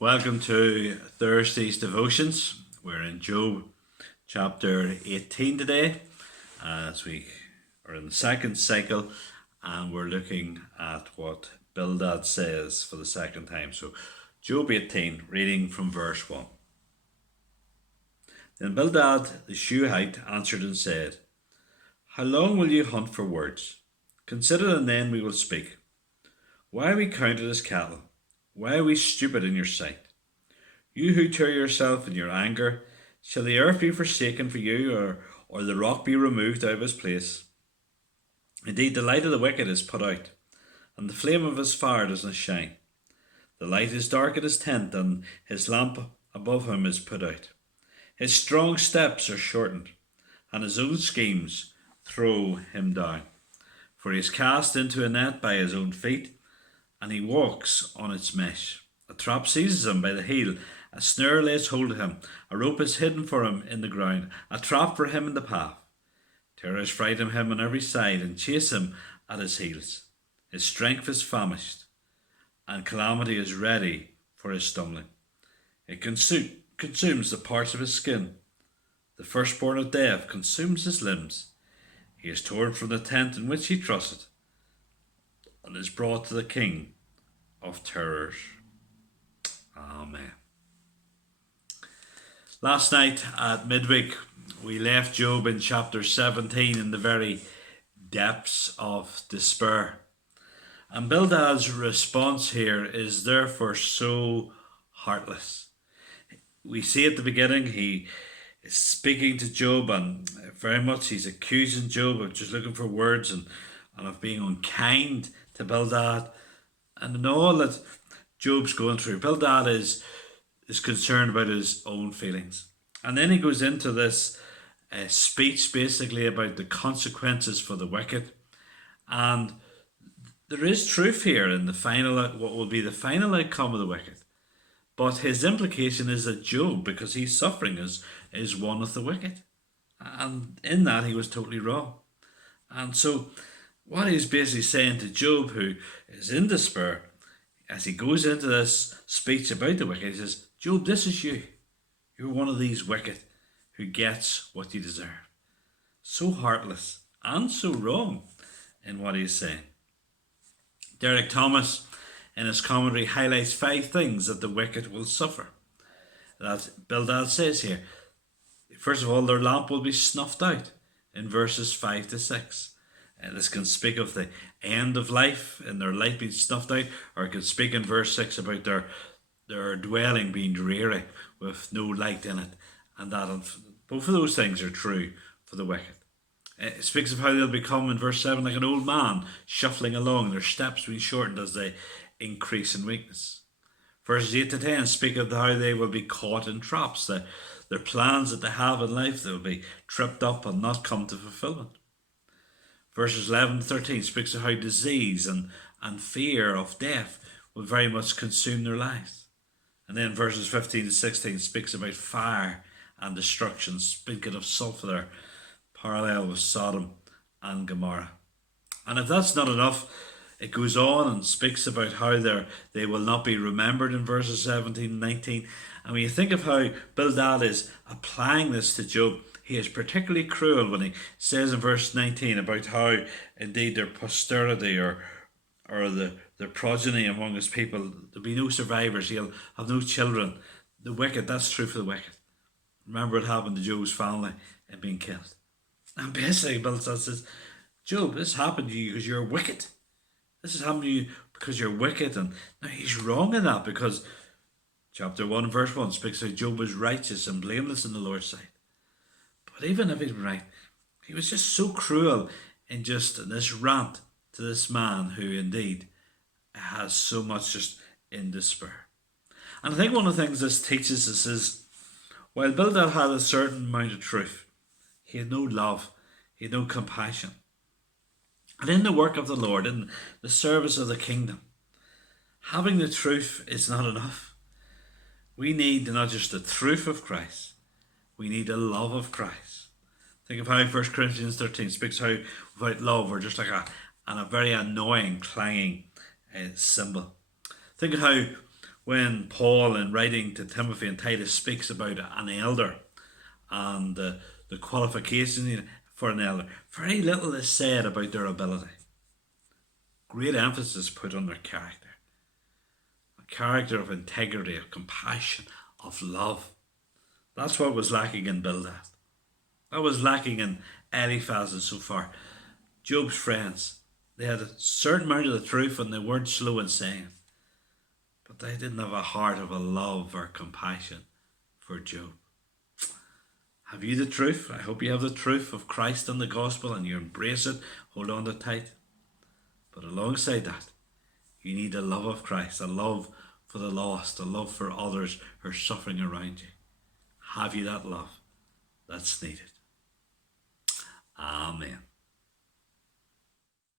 Welcome to Thursday's devotions. We're in Job chapter 18 today, as we are in the second cycle, and we're looking at what Bildad says for the second time. So, Job 18, reading from verse 1. Then Bildad the Shuhite answered and said, How long will you hunt for words? Consider, and then we will speak. Why are we counted as cattle? Why are we stupid in your sight? You who tear yourself in your anger, shall the earth be forsaken for you, or the rock be removed out of his place? Indeed, the light of the wicked is put out, and the flame of his fire does not shine. The light is dark in his tent, and his lamp above him is put out. His strong steps are shortened, and his own schemes throw him down. For he is cast into a net by his own feet, and he walks on its mesh. A trap seizes him by the heel, a snare lays hold of him, a rope is hidden for him in the ground, a trap for him in the path. Terrors frighten him on every side, and chase him at his heels. His strength is famished, and calamity is ready for his stumbling. It consumes the parts of his skin. The firstborn of death consumes his limbs. He is torn from the tent in which he trusted, and is brought to the king of terrors. Amen. Last night at midweek, we left Job in chapter 17 in the very depths of despair. And Bildad's response here is therefore so heartless. We see at the beginning he is speaking to Job, and very much he's accusing Job of just looking for words and of being unkind to Bildad. And in all that Job's going through, Bildad is concerned about his own feelings. And then he goes into this speech basically about the consequences for the wicked. And there is truth here in the final, what will be the final outcome of the wicked. But his implication is that Job, because he's suffering, is one of the wicked. And in that he was totally wrong. And so what he's basically saying to Job, who is in despair, as he goes into this speech about the wicked, he says, Job, this is you. You're one of these wicked who gets what you deserve. So heartless and so wrong in what he's saying. Derek Thomas, in his commentary, highlights 5 things that the wicked will suffer. That Bildad says here. First of all, their lamp will be snuffed out in verses 5 to 6. This can speak of the end of life and their light being snuffed out, or it can speak in verse 6 about their dwelling being dreary with no light in it. And that both of those things are true for the wicked. It speaks of how they'll become, in verse 7, like an old man shuffling along, their steps being shortened as they increase in weakness. Verses 8 to 10 speak of how they will be caught in traps, their plans that they have in life, they'll be tripped up and not come to fulfillment. Verses 11 to 13 speaks of how disease and fear of death will very much consume their lives. And then verses 15 to 16 speaks about fire and destruction, speaking of sulphur there, parallel with Sodom and Gomorrah. And if that's not enough, it goes on and speaks about how they will not be remembered in verses 17 and 19. And when you think of how Bildad is applying this to Job, he is particularly cruel when he says in verse 19 about how indeed their posterity or their progeny among his people, there'll be no survivors, he'll have no children. The wicked, that's true for the wicked. Remember what happened to Job's family and being killed. And basically Bildad says, Job, this happened to you because you're wicked. This has happened to you because you're wicked. And now he's wrong in that, because chapter 1 verse 1 speaks how Job was righteous and blameless in the Lord's sight. But even if he's right, he was just so cruel in just this rant to this man who indeed has so much just in despair. And I think one of the things this teaches us is, while Bildad had a certain amount of truth, he had no love, he had no compassion. And in the work of the Lord, in the service of the kingdom, having the truth is not enough. We need not just the truth of Christ, we need the love of Christ. Think of how 1 Corinthians 13 speaks how without love we're just like a very annoying, clanging cymbal. Think of how when Paul, in writing to Timothy and Titus, speaks about an elder and the qualifications for an elder, very little is said about their ability. Great emphasis put on their character. A character of integrity, of compassion, of love. That's what was lacking in Bildad. That was lacking in Eliphaz and so far. Job's friends, they had a certain amount of the truth and they weren't slow in saying it. But they didn't have a heart of a love or compassion for Job. Have you the truth? I hope you have the truth of Christ and the gospel and you embrace it, hold on to it tight. But alongside that, you need the love of Christ, a love for the lost, a love for others who are suffering around you. Have you that love? That's needed. Amen.